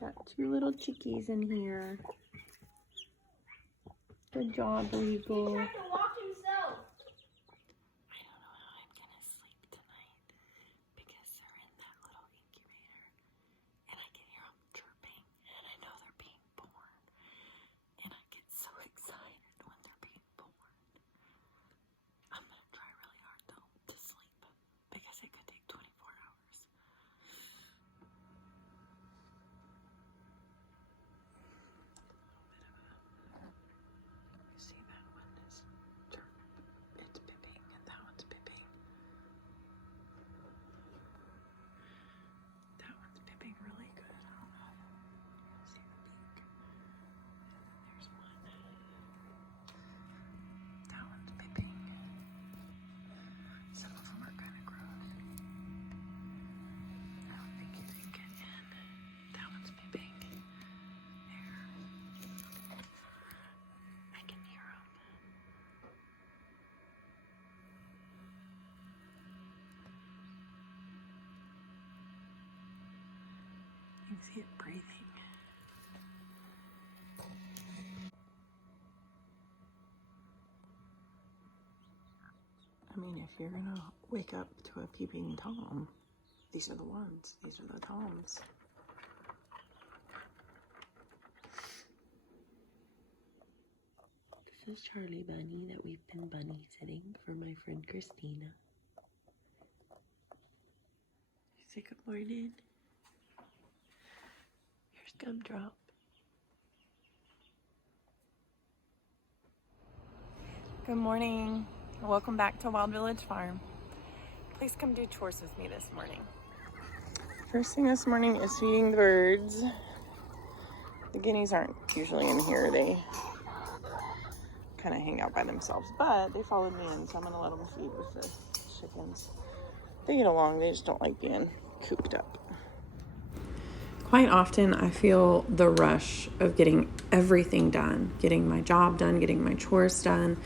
Got 2 little chickies in here. Good job, Regal. He tried to walk himself. I don't know how I'm gonna sleep tonight because they're in that little incubator and I can hear them chirping and I know they're being born and I get so excited when they're being born. I'm gonna try really hard though to sleep because it could take 24 hours. You see that one is it's pipping and that one's pipping. That one's pipping really good. I don't know. You see the beak. And then there's one. That one's pipping. Some of them are kind of gross. I don't think you can get in. That one's pipping. There. I can hear them. You can see it breathing. I mean, if you're gonna wake up to a peeping Tom, these are the ones. These are the Toms. This is Charlie Bunny that we've been bunny sitting for my friend Christina. Say good morning. Here's Gumdrop. Good morning. Welcome back to Wild Village Farm. Please come do chores with me this morning. First thing this morning is feeding the birds. The guineas aren't usually in here. They kind of hang out by themselves, but they followed me in, so I'm gonna let them feed with the chickens. They get along, they just don't like being cooped up. Quite often I feel the rush of getting everything done, getting my job done, getting my chores done.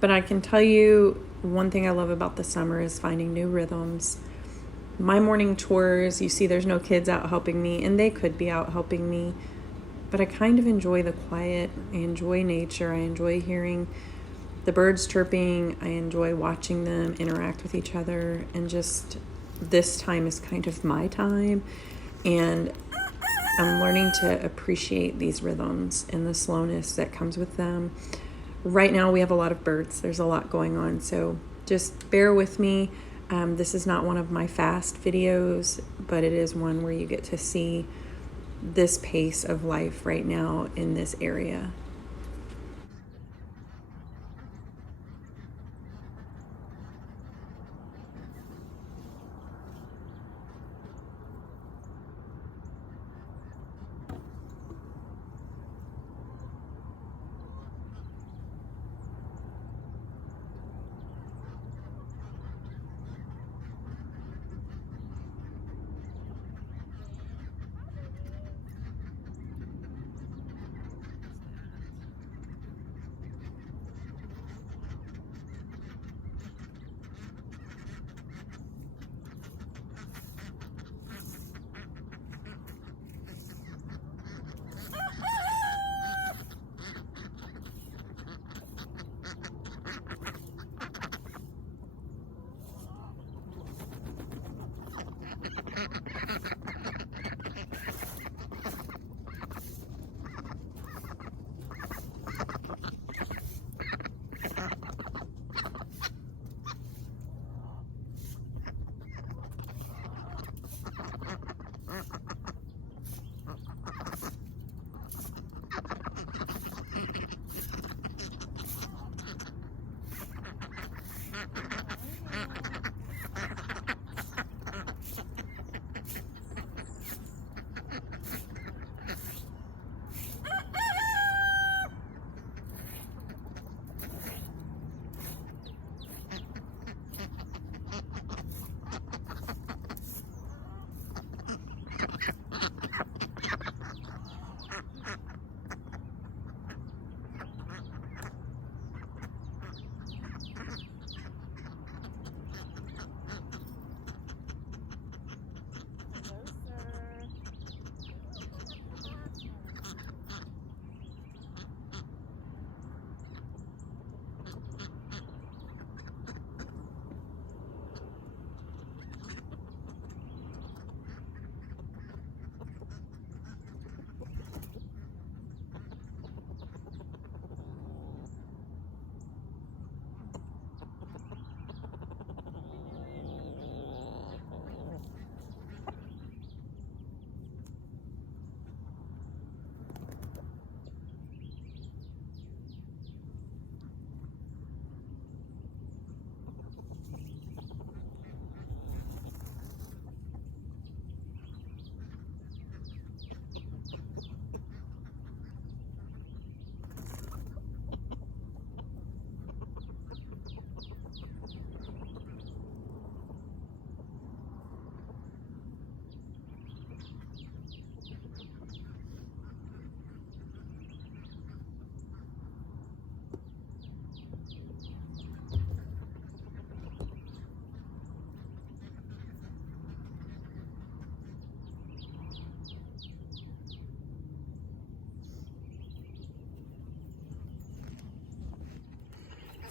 But I can tell you one thing I love about the summer is finding new rhythms. My morning chores, you see there's no kids out helping me, and they could be out helping me, but I kind of enjoy the quiet. I enjoy nature. I enjoy hearing the birds chirping. I enjoy watching them interact with each other, and just this time is kind of my time, and I'm learning to appreciate these rhythms and the slowness that comes with them. Right now we have a lot of birds. There's a lot going on, so just bear with me. This is not one of my fast videos, but it is one where you get to see this pace of life right now in this area.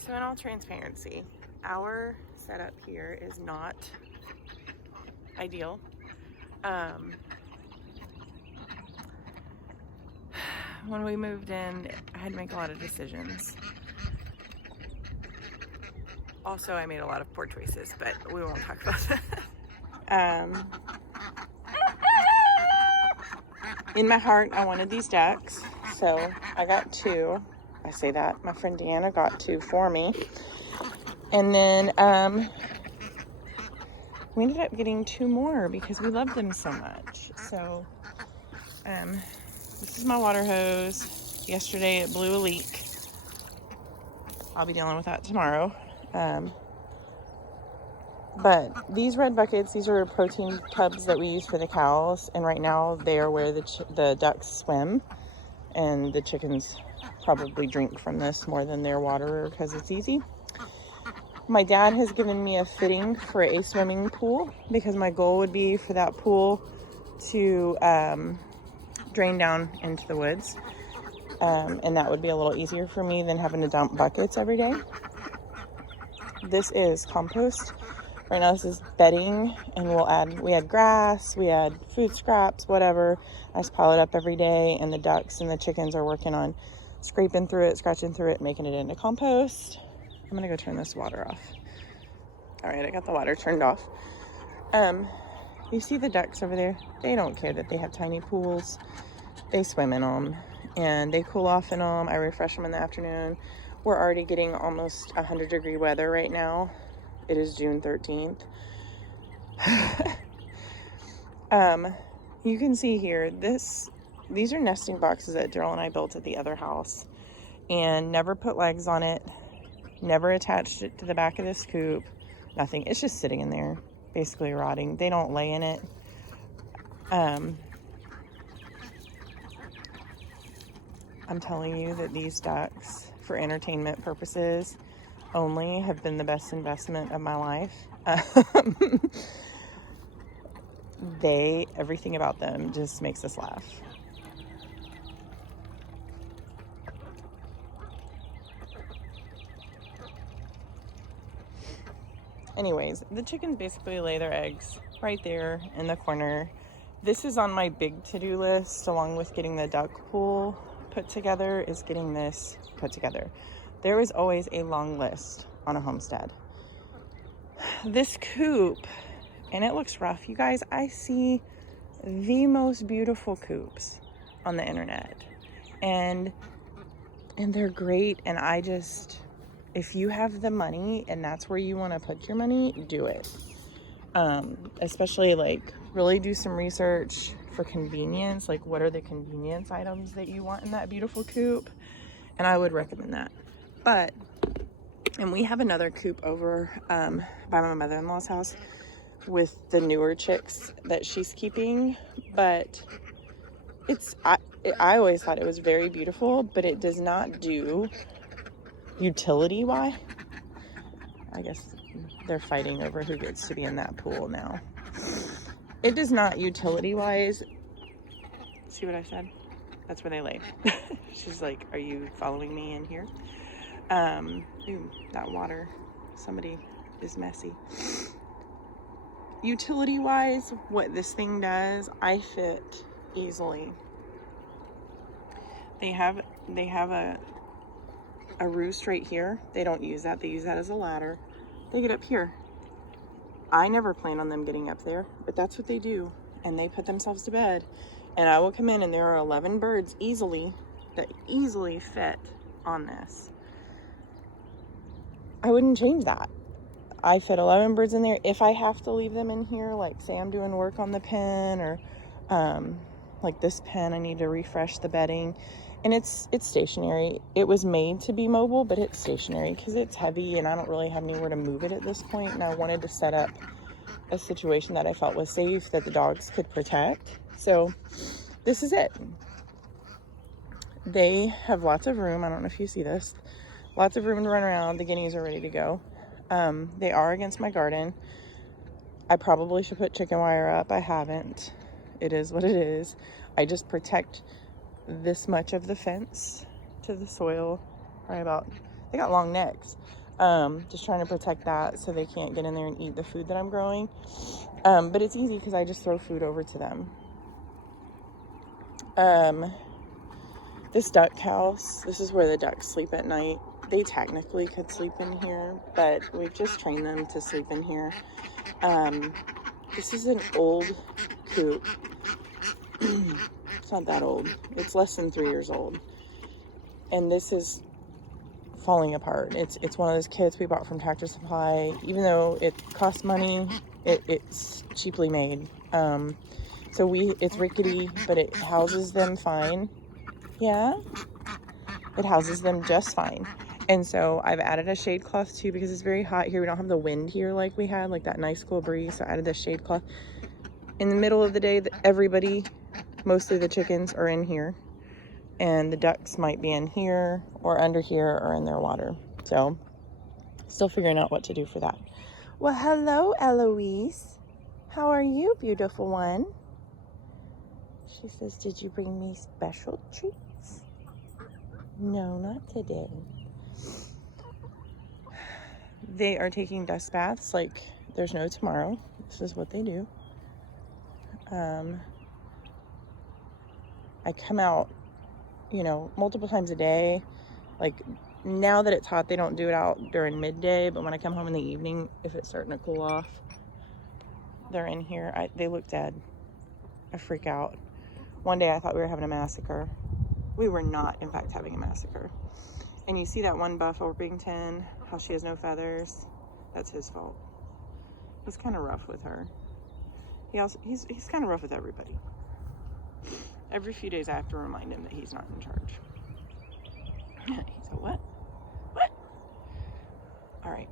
So in all transparency, our setup here is not ideal. When we moved in, I had to make a lot of decisions. Also, I made a lot of poor choices, but we won't talk about that. In my heart, I wanted these ducks, so I got 2. I say that, my friend Deanna got 2 for me. And then we ended up getting 2 more because we loved them so much. So this is my water hose. Yesterday it blew a leak. I'll be dealing with that tomorrow. But these red buckets, these are protein tubs that we use for the cows. And right now they are where the ducks swim. And the chickens probably drink from this more than their water because it's easy. My dad has given me a fitting for a swimming pool because my goal would be for that pool to drain down into the woods. And that would be a little easier for me than having to dump buckets every day. This is compost. Right now this is bedding, and we add grass, we add food scraps, whatever. I just pile it up every day, and the ducks and the chickens are working on scraping through it, scratching through it, making it into compost. I'm gonna go turn this water off. All right, I got the water turned off. You see the ducks over there? They don't care that they have tiny pools. They swim in them, and they cool off in them. I refresh them in the afternoon. We're already getting almost 100-degree weather right now. It is June 13th. You can see here, these are nesting boxes that Daryl and I built at the other house, and never put legs on it, never attached it to the back of this coop, nothing. It's just sitting in there, basically rotting. They don't lay in it. I'm telling you that these ducks, for entertainment purposes only, have been the best investment of my life. Everything about them just makes us laugh. Anyways, the chickens basically lay their eggs right there in the corner. This is on my big to-do list, along with getting the duck pool put together, is getting this put together. There is always a long list on a homestead. This coop, and it looks rough. You guys, I see the most beautiful coops on the internet. And they're great. And if you have the money and that's where you want to put your money, do it. Especially really do some research for convenience. What are the convenience items that you want in that beautiful coop? And I would recommend that. And we have another coop over by my mother-in-law's house with the newer chicks that she's keeping, but I always thought it was very beautiful, but it does not do utility wise. I guess they're fighting over who gets to be in that pool now. It does not utility wise. See what I said? That's where they lay. She's like, are you following me in here? Ooh, that water. Somebody is messy. Utility wise, what this thing does, I fit easily. They have a roost right here. They don't use that. They use that as a ladder. They get up here. I never plan on them getting up there, but that's what they do. And they put themselves to bed. And I will come in and there are 11 birds that easily fit on this. I wouldn't change that. I fit 11 birds in there. If I have to leave them in here, say I'm doing work on the pen, or this pen, I need to refresh the bedding. And it's stationary. It was made to be mobile, but it's stationary because it's heavy and I don't really have anywhere to move it at this point. And I wanted to set up a situation that I felt was safe, that the dogs could protect. So this is it. They have lots of room. I don't know if you see this. Lots of room to run around. The guineas are ready to go. They are against my garden. I probably should put chicken wire up. I haven't. It is what it is. I just protect this much of the fence to the soil. They got long necks. Just trying to protect that so they can't get in there and eat the food that I'm growing. But it's easy because I just throw food over to them. This duck house, this is where the ducks sleep at night. They technically could sleep in here, but we've just trained them to sleep in here. This is an old coop. It's not that old. It's less than 3 years old. And this is falling apart. It's one of those kits we bought from Tractor Supply. Even though it costs money, it's cheaply made. So it's rickety, but it houses them fine. Yeah, it houses them just fine. And so I've added a shade cloth too, because it's very hot here. We don't have the wind here like we had, like that nice cool breeze. So I added this shade cloth. In the middle of the day, everybody, mostly the chickens, are in here. And the ducks might be in here or under here or in their water. So still figuring out what to do for that. Well, hello, Eloise. How are you, beautiful one? She says, did you bring me special treats? No, not today. They are taking dust baths like there's no tomorrow. This is what they do. I come out, you know, multiple times a day. Like now that it's hot, they don't do it out during midday, but when I come home in the evening, if it's starting to cool off, they're in here. They look dead. I freak out. One day I thought we were having a massacre. We were not, in fact, having a massacre. And you see that one buff Orpington, how she has no feathers? That's his fault. He's kind of rough with her. He's kind of rough with everybody. Every few days I have to remind him that he's not in charge. He's a what? What? All right.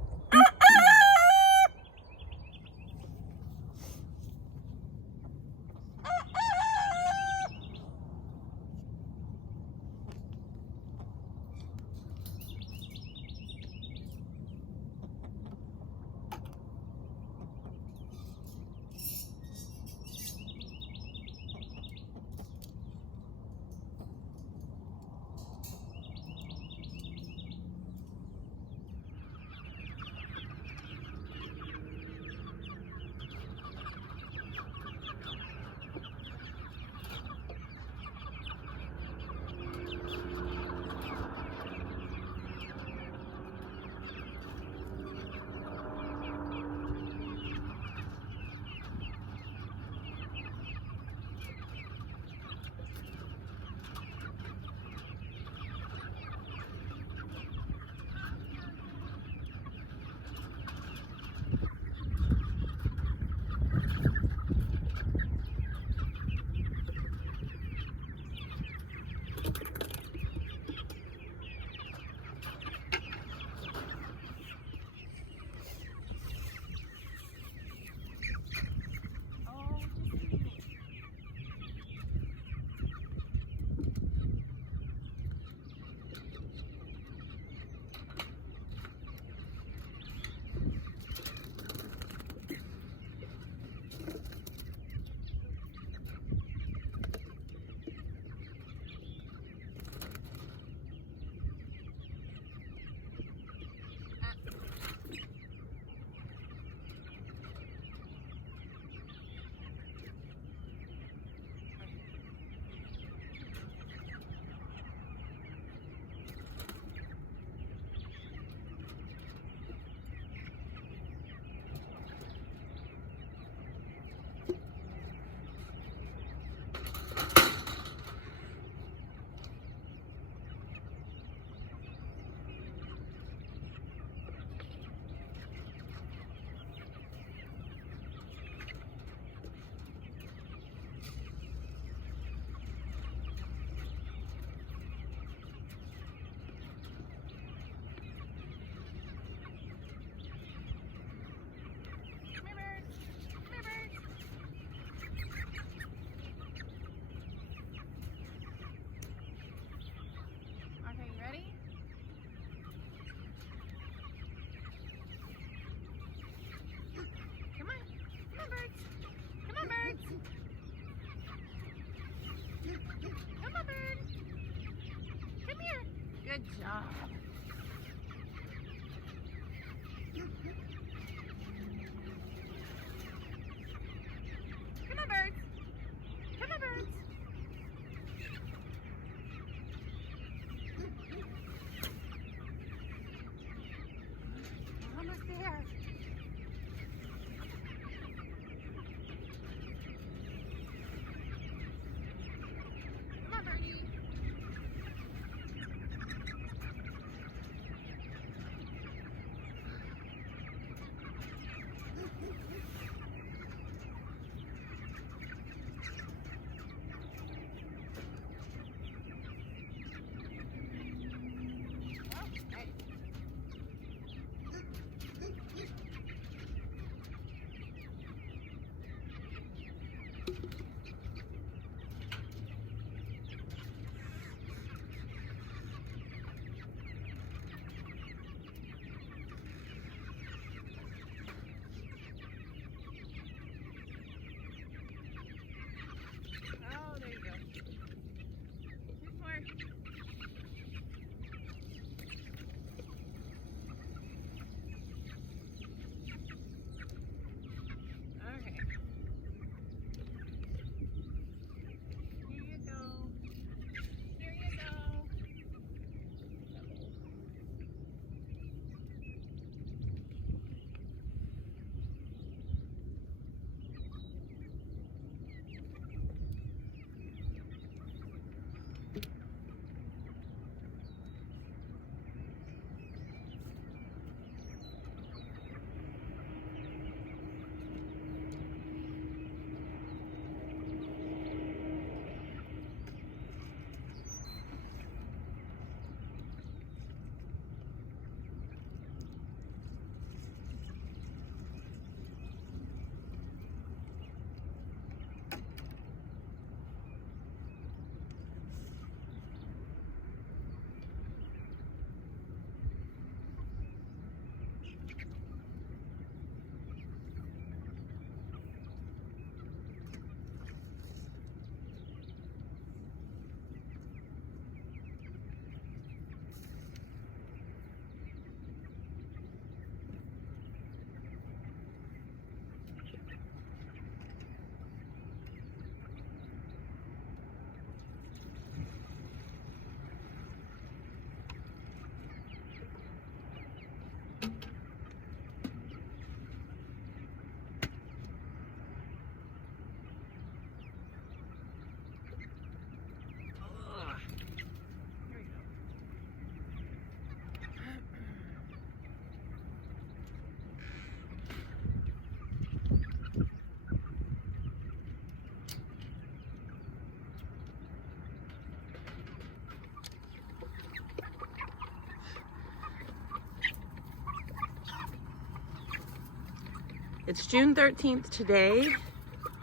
It's June 13th today.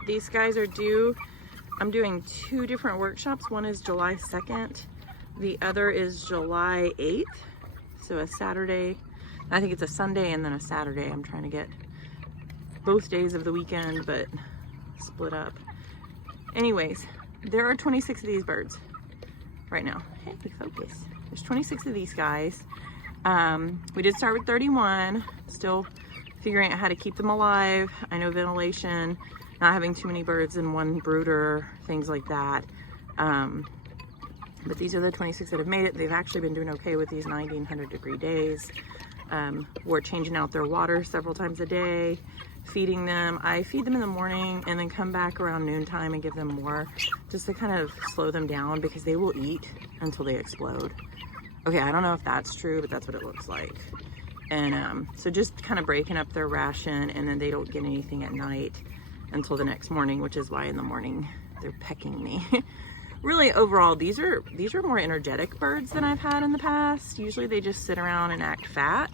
These guys are due. I'm doing 2 different workshops. One is July 2nd. The other is July 8th. So a Saturday. I think it's a Sunday and then a Saturday. I'm trying to get both days of the weekend, but split up. Anyways, there are 26 of these birds right now. Hey, focus. There's 26 of these guys. We did start with 31. Still figuring out how to keep them alive. I know ventilation, not having too many birds in one brooder, things like that. But these are the 26 that have made it. They've actually been doing okay with these 90 and 100 degree days. We're changing out their water several times a day, feeding them. I feed them in the morning and then come back around noontime and give them more just to kind of slow them down because they will eat until they explode. Okay, I don't know if that's true, but that's what it looks like. And so just kind of breaking up their ration, and then they don't get anything at night until the next morning, which is why in the morning they're pecking me. Really, overall, these are more energetic birds than I've had in the past. Usually they just sit around and act fat.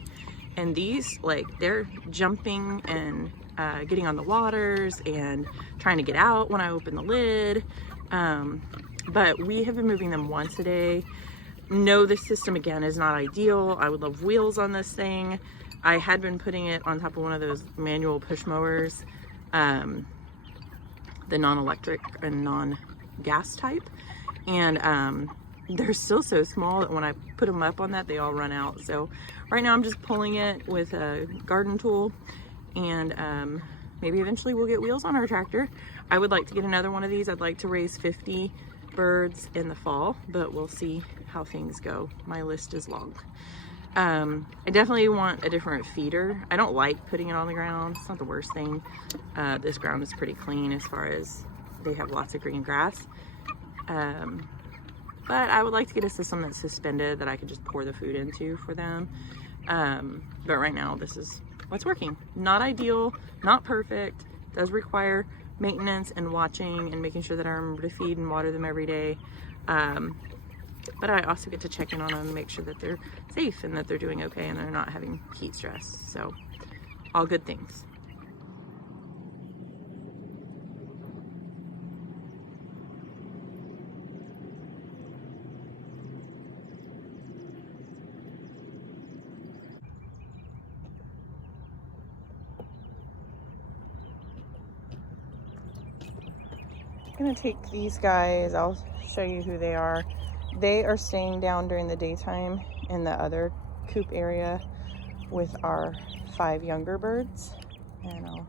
And these, like, they're jumping and getting on the waters and trying to get out when I open the lid. But we have been moving them once a day. No, this system, again, is not ideal. I would love wheels on this thing. I had been putting it on top of one of those manual push mowers, the non-electric and non-gas type. And they're still so small that when I put them up on that, they all run out. So right now I'm just pulling it with a garden tool, and maybe eventually we'll get wheels on our tractor. I would like to get another one of these. I'd like to raise 50 birds in the fall, but we'll see how things go. My list is long. I definitely want a different feeder. I don't like putting it on the ground. It's not the worst thing. This ground is pretty clean as far as they have lots of green grass. But I would like to get a system that's suspended that I could just pour the food into for them. But right now this is what's working. Not ideal, not perfect, does require maintenance and watching and making sure that I remember to feed and water them every day. But I also get to check in on them and make sure that they're safe and that they're doing okay and they're not having heat stress. So all good things. I'm gonna take these guys, I'll show you who they are. They are staying down during the daytime in the other coop area with our 5 younger birds, and I'll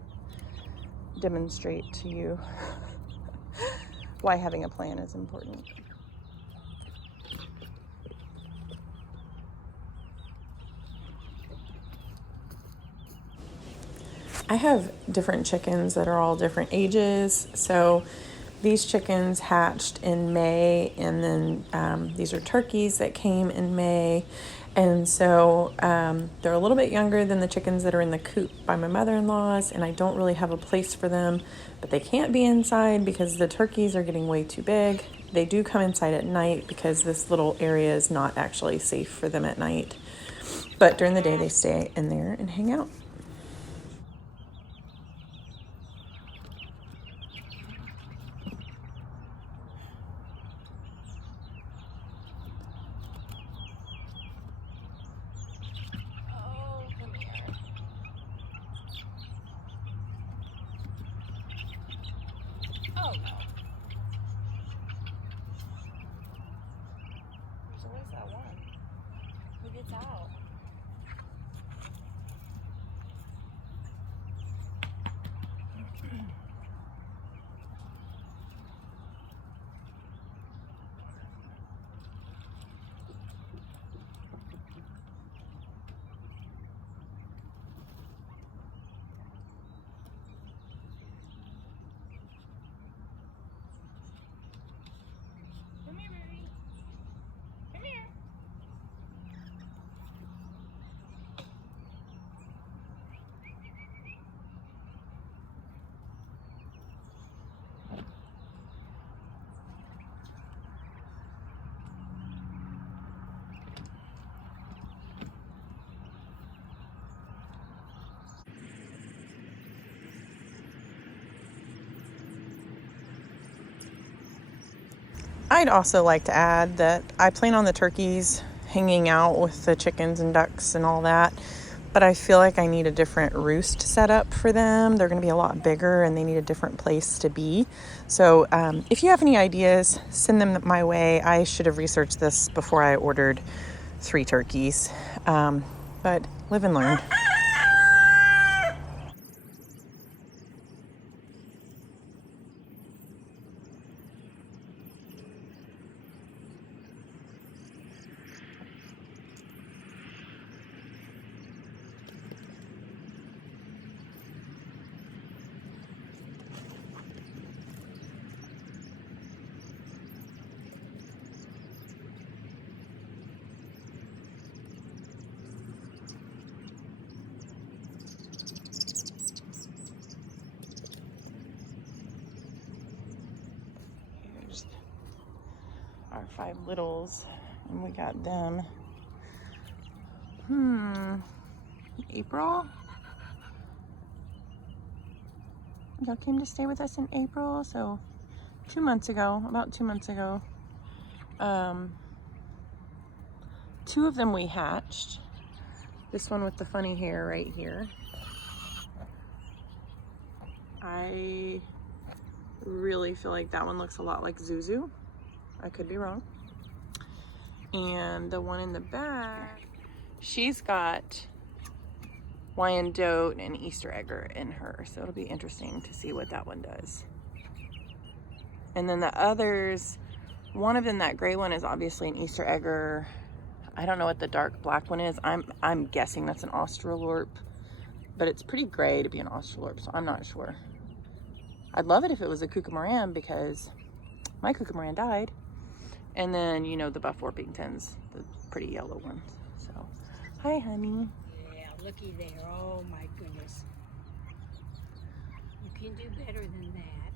demonstrate to you why having a plan is important. I have different chickens that are all different ages. So these chickens hatched in May, and then these are turkeys that came in May. And so they're a little bit younger than the chickens that are in the coop by my mother-in-law's, and I don't really have a place for them, but they can't be inside because the turkeys are getting way too big. They do come inside at night because this little area is not actually safe for them at night. But during the day, they stay in there and hang out. Oh, no. There's always that one who gets out. I'd also like to add that I plan on the turkeys hanging out with the chickens and ducks and all that, but I feel like I need a different roost setup for them. They're going to be a lot bigger and they need a different place to be. So if you have any ideas, send them my way. I should have researched this before I ordered 3 turkeys, but live and learn. Here's our 5 littles, and we got them. April? Y'all came to stay with us in April, so 2 months ago, about 2 months ago. 2 of them we hatched. This one with the funny hair right here. I really feel like that one looks a lot like Zuzu. I could be wrong. And the one in the back, she's got Wyandotte and Easter egger in her, so it'll be interesting to see what that one does. And then the others, one of them, that gray one, is obviously an Easter egger. I don't know what the dark black one is. I'm guessing that's an Australorp, but it's pretty gray to be an Australorp, so I'm not sure. I'd love it if it was a Kookamoran because my Kookamoran died. And then, you know, the Buff Orpingtons, the pretty yellow ones. So, hi, honey. Yeah, looky there. Oh, my goodness. You can do better than that.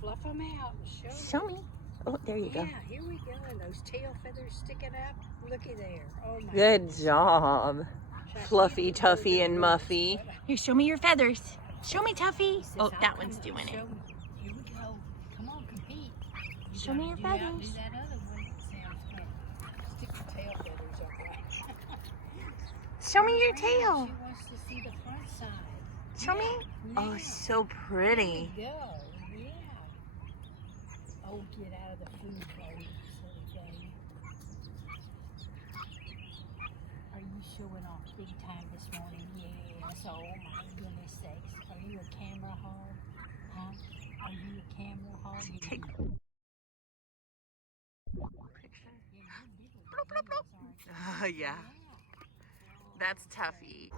Fluff them out. Show me. Oh, there you go. Yeah, here we go. And those tail feathers sticking up. Looky there. Oh, my Good goodness. job. Fluffy, Tuffy, and Muffy. Here, show me your feathers. Show me, Tuffy. Oh, that one's doing it. Here we go. Come on, compete. Show me your feathers. Do that other one. Sounds good. Stick your tail feathers up right. Show me your tail. She wants to see the front side. Show me. Oh, so pretty. There you go. Yeah. Oh, get out of the food bowl, silly thing. Are you showing off big time this morning? Yes. Oh my goodness sakes. Are you a camera hog? Huh? Are you a camera hog? Take yeah. That's Tuffy.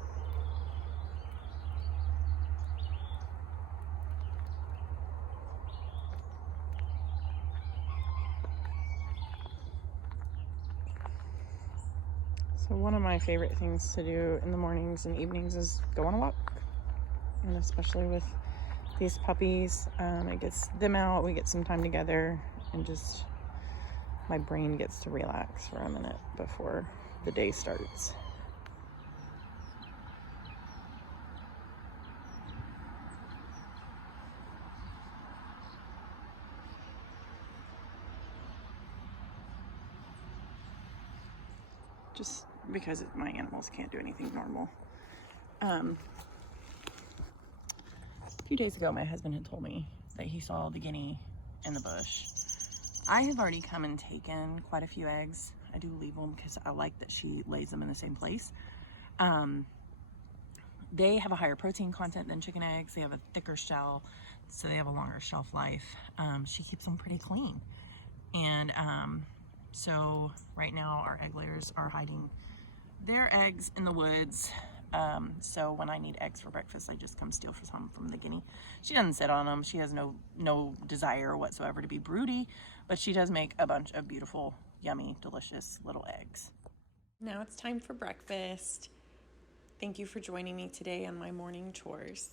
So one of my favorite things to do in the mornings and evenings is go on a walk. And especially with these puppies, it gets them out, we get some time together, and just my brain gets to relax for a minute before the day starts. Just because my animals can't do anything normal. A few days ago, my husband had told me that he saw the guinea in the bush. I have already come and taken quite a few eggs. I do leave them because I like that she lays them in the same place. They have a higher protein content than chicken eggs. They have a thicker shell, so they have a longer shelf life. She keeps them pretty clean. And so right now our egg layers are hiding their eggs in the woods. So when I need eggs for breakfast, I just come steal some from the guinea. She doesn't sit on them. She has no desire whatsoever to be broody, but she does make a bunch of beautiful, yummy, delicious little eggs. Now it's time for breakfast. Thank you for joining me today on my morning chores.